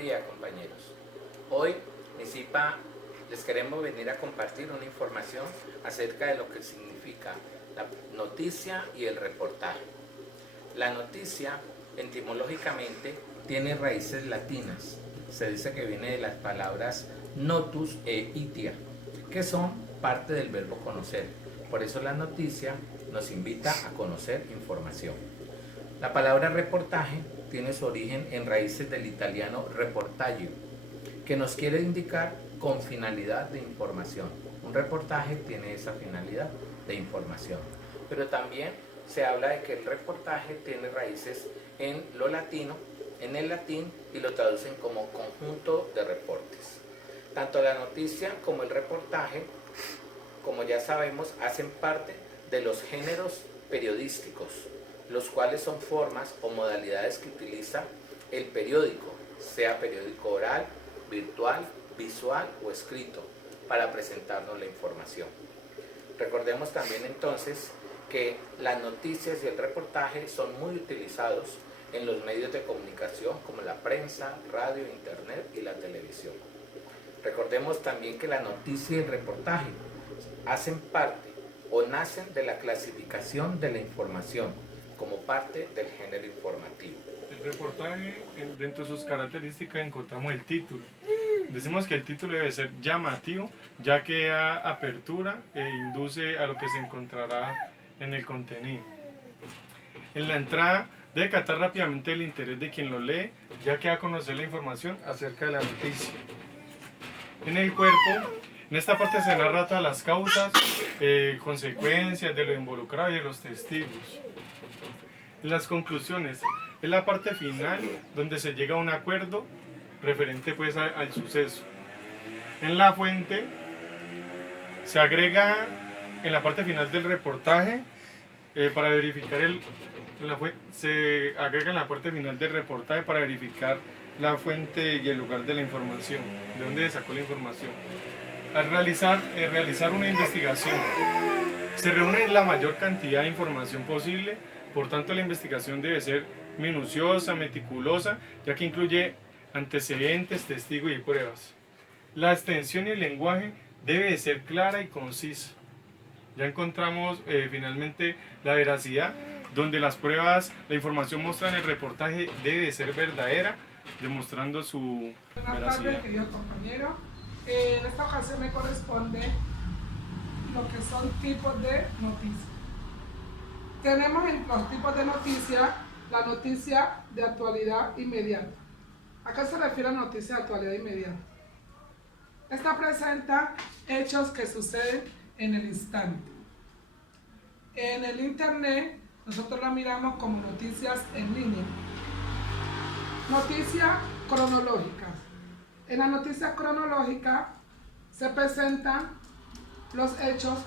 día, compañeros. Hoy, NICIPA, les queremos venir a compartir una información acerca de lo que significa la noticia y el reportaje. La noticia, etimológicamente, tiene raíces latinas. Se dice que viene de las palabras notus e itia, que son parte del verbo conocer. Por eso la noticia nos invita a conocer información. La palabra reportaje tiene su origen en raíces del italiano reportaggio, que nos quiere indicar con finalidad de información. Un reportaje tiene esa finalidad de información. Pero también se habla de que el reportaje tiene raíces en lo latino, en el latín, y lo traducen como conjunto de reportes. Tanto la noticia como el reportaje, como ya sabemos, hacen parte de los géneros periodísticos, los cuales son formas o modalidades que utiliza el periódico, sea periódico oral, virtual, visual o escrito, para presentarnos la información. Recordemos también entonces que las noticias y el reportaje son muy utilizados en los medios de comunicación como la prensa, radio, internet y la televisión. Recordemos también que la noticia y el reportaje hacen parte o nacen de la clasificación de la información como parte del género informativo. El reportaje, dentro de sus características, encontramos el título. Decimos que el título debe ser llamativo, ya que da apertura e induce a lo que se encontrará en el contenido. En la entrada debe captar rápidamente el interés de quien lo lee, ya que va a conocer la información acerca de la noticia. En el cuerpo, en esta parte se narra todas las causas, consecuencias de lo involucrado y de los testigos. En las conclusiones, es la parte final donde se llega a un acuerdo referente pues al suceso. En la fuente se agrega en la parte final del reportaje para verificar se agrega en la parte final del reportaje para verificar la fuente y el lugar de la información, de dónde se sacó la información. Al realizar una investigación, se reúne la mayor cantidad de información posible, por tanto la investigación debe ser minuciosa, meticulosa, ya que incluye antecedentes, testigos y pruebas. La extensión y el lenguaje debe de ser clara y concisa. Ya encontramos finalmente la veracidad, donde las pruebas, la información mostrada en el reportaje debe de ser verdadera, demostrando su veracidad. Buenas tardes, queridos compañeros. En esta ocasión me corresponde lo que son tipos de noticias. Tenemos en los tipos de noticias la noticia de actualidad inmediata. ¿A qué se refiere la noticia de actualidad inmediata? Esta presenta hechos que suceden en el instante. En el internet nosotros la miramos como noticias en línea. Noticias cronológicas. En las noticias cronológicas se presentan los hechos,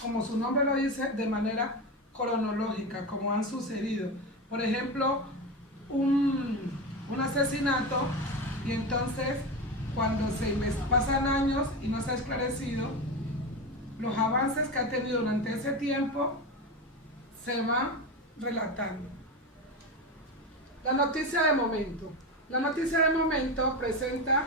como su nombre lo dice, de manera cronológica, como han sucedido. Por ejemplo, un asesinato, y entonces cuando pasan años y no se ha esclarecido, los avances que ha tenido durante ese tiempo se van relatando. La noticia de momento. La noticia de momento presenta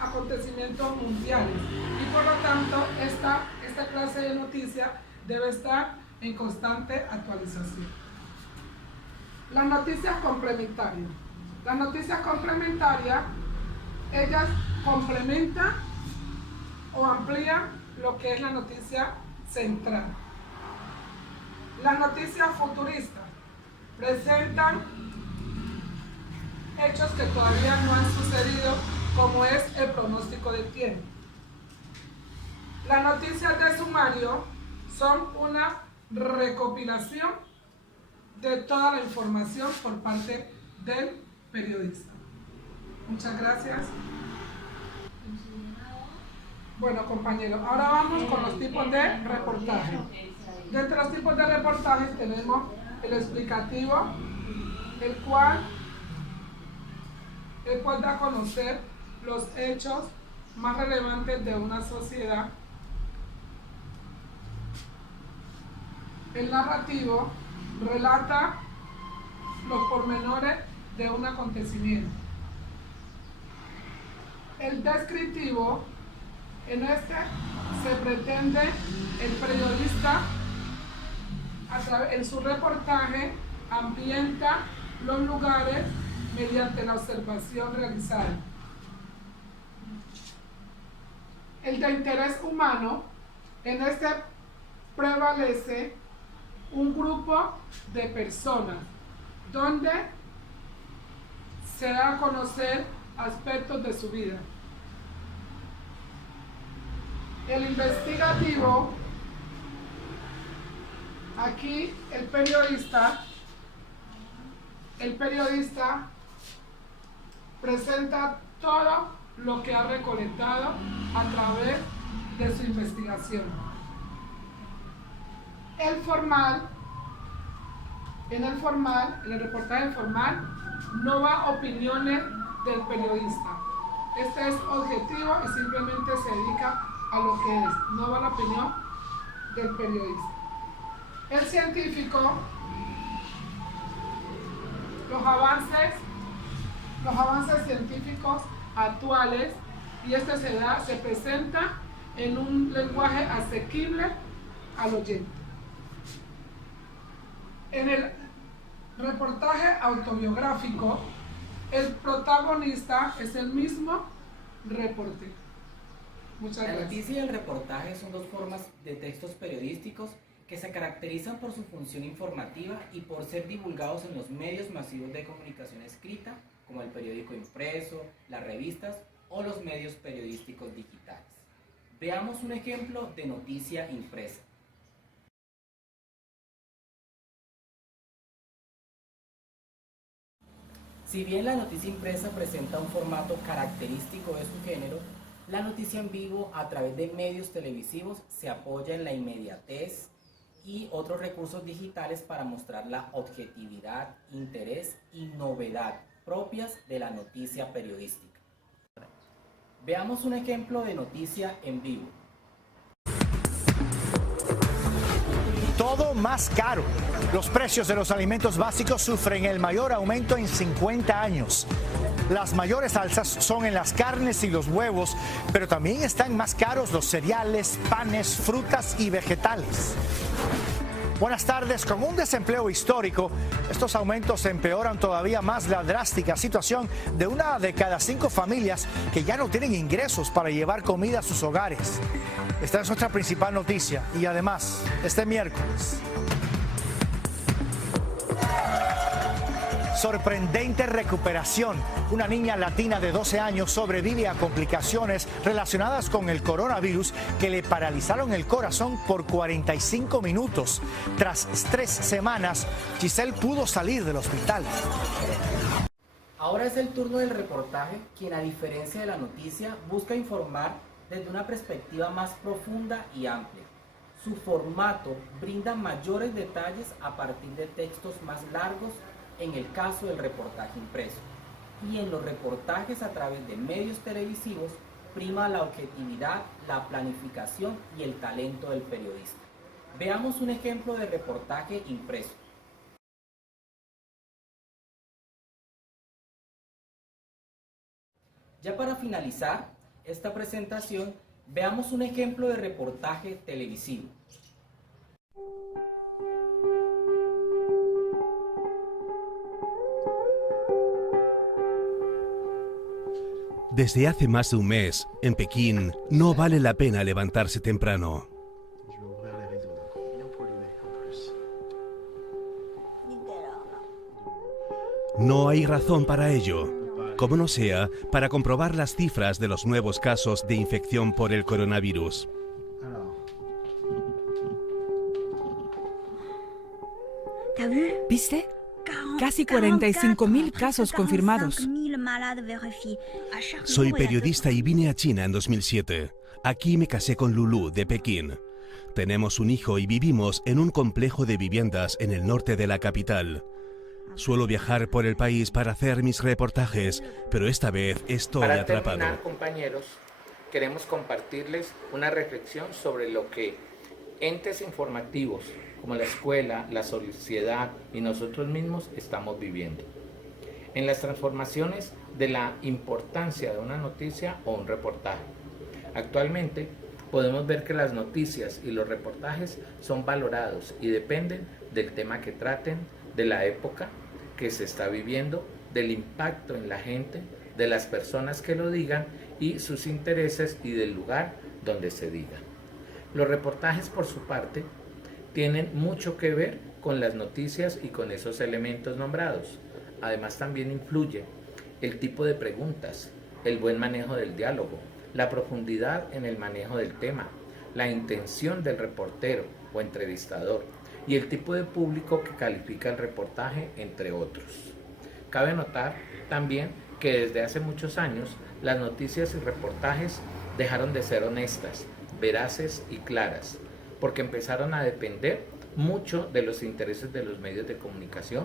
acontecimientos mundiales y por lo tanto esta clase de noticias debe estar en constante actualización. Las noticias complementarias. Las noticias complementarias, ellas complementan o amplían lo que es la noticia central. Las noticias futuristas presentan hechos que todavía no han sucedido, como es el pronóstico del tiempo. Las noticias de sumario son una recopilación de toda la información por parte del periodista. Muchas gracias. Bueno, compañeros, ahora vamos con los tipos de reportaje. Dentro de los tipos de reportajes tenemos el explicativo, el cual da a conocer los hechos más relevantes de una sociedad. El narrativo relata los pormenores de un acontecimiento. El descriptivo, en este se pretende el periodista en su reportaje ambienta los lugares mediante la observación realizada. El de interés humano, en este prevalece un grupo de personas donde se da a conocer aspectos de su vida. El investigativo, aquí el periodista presenta todo lo que ha recolectado a través de su investigación. En el reportaje formal, no va opiniones del periodista. Este es objetivo y simplemente se dedica a lo que es, no va la opinión del periodista. El científico, los avances científicos actuales, y este se presenta en un lenguaje asequible al oyente. En el reportaje autobiográfico, el protagonista es el mismo reportero. Muchas gracias. La noticia y el reportaje son dos formas de textos periodísticos que se caracterizan por su función informativa y por ser divulgados en los medios masivos de comunicación escrita, como el periódico impreso, las revistas o los medios periodísticos digitales. Veamos un ejemplo de noticia impresa. Si bien la noticia impresa presenta un formato característico de su género, la noticia en vivo a través de medios televisivos se apoya en la inmediatez y otros recursos digitales para mostrar la objetividad, interés y novedad propias de la noticia periodística. Veamos un ejemplo de noticia en vivo. Todo más caro. Los precios de los alimentos básicos sufren el mayor aumento en 50 años. Las mayores alzas son en las carnes y los huevos, pero también están más caros los cereales, panes, frutas y vegetales. Buenas tardes. Con un desempleo histórico, estos aumentos empeoran todavía más la drástica situación de una de cada 5 familias que ya no tienen ingresos para llevar comida a sus hogares. Esta es nuestra principal noticia y además, este miércoles, sorprendente recuperación. Una niña latina de 12 años sobrevive a complicaciones relacionadas con el coronavirus que le paralizaron el corazón por 45 minutos. Tras 3 semanas, Giselle pudo salir del hospital. Ahora es el turno del reportaje, quien a diferencia de la noticia busca informar desde una perspectiva más profunda y amplia. Su formato brinda mayores detalles a partir de textos más largos en el caso del reportaje impreso, y en los reportajes a través de medios televisivos prima la objetividad, la planificación y el talento del periodista. Veamos un ejemplo de reportaje impreso. Ya para finalizar esta presentación, veamos un ejemplo de reportaje televisivo. Desde hace más de un mes, en Pekín, no vale la pena levantarse temprano. No hay razón para ello, como no sea para comprobar las cifras de los nuevos casos de infección por el coronavirus. ¿Viste? Casi 45.000 casos confirmados. Soy periodista y vine a China en 2007. Aquí me casé con Lulu, de Pekín. Tenemos un hijo y vivimos en un complejo de viviendas en el norte de la capital. Suelo viajar por el país para hacer mis reportajes, pero esta vez estoy Para atrapado. terminar, compañeros, queremos compartirles una reflexión sobre lo que entes informativos como la escuela, la sociedad y nosotros mismos estamos viviendo. en las transformaciones de la importancia de una noticia o un reportaje. Actualmente podemos ver que las noticias y los reportajes son valorados y dependen del tema que traten, de la época que se está viviendo, del impacto en la gente, de las personas que lo digan y sus intereses y del lugar donde se diga. Los reportajes, por su parte, tienen mucho que ver con las noticias y con esos elementos nombrados. Además, también influye el tipo de preguntas, el buen manejo del diálogo, la profundidad en el manejo del tema, la intención del reportero o entrevistador y el tipo de público que califica el reportaje, entre otros. Cabe notar también que desde hace muchos años las noticias y reportajes dejaron de ser honestas, veraces y claras, porque empezaron a depender mucho de los intereses de los medios de comunicación,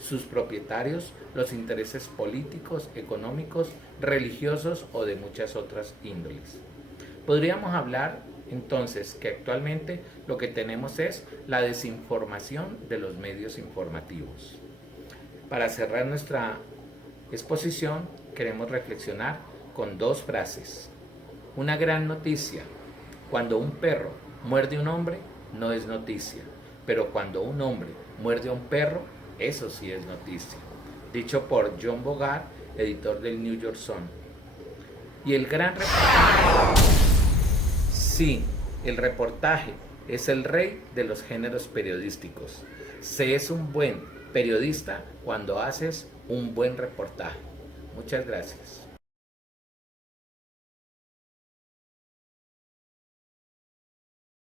sus propietarios, los intereses políticos, económicos, religiosos o de muchas otras índoles. Podríamos hablar entonces que actualmente lo que tenemos es la desinformación de los medios informativos. Para cerrar nuestra exposición, queremos reflexionar con dos frases. Una gran noticia: cuando un perro muerde a un hombre, no es noticia, pero cuando un hombre muerde a un perro, eso sí es noticia. Dicho por John Bogart, editor del New York Sun. Y el gran reportaje. Sí, el reportaje es el rey de los géneros periodísticos. Se es un buen periodista cuando haces un buen reportaje. Muchas gracias.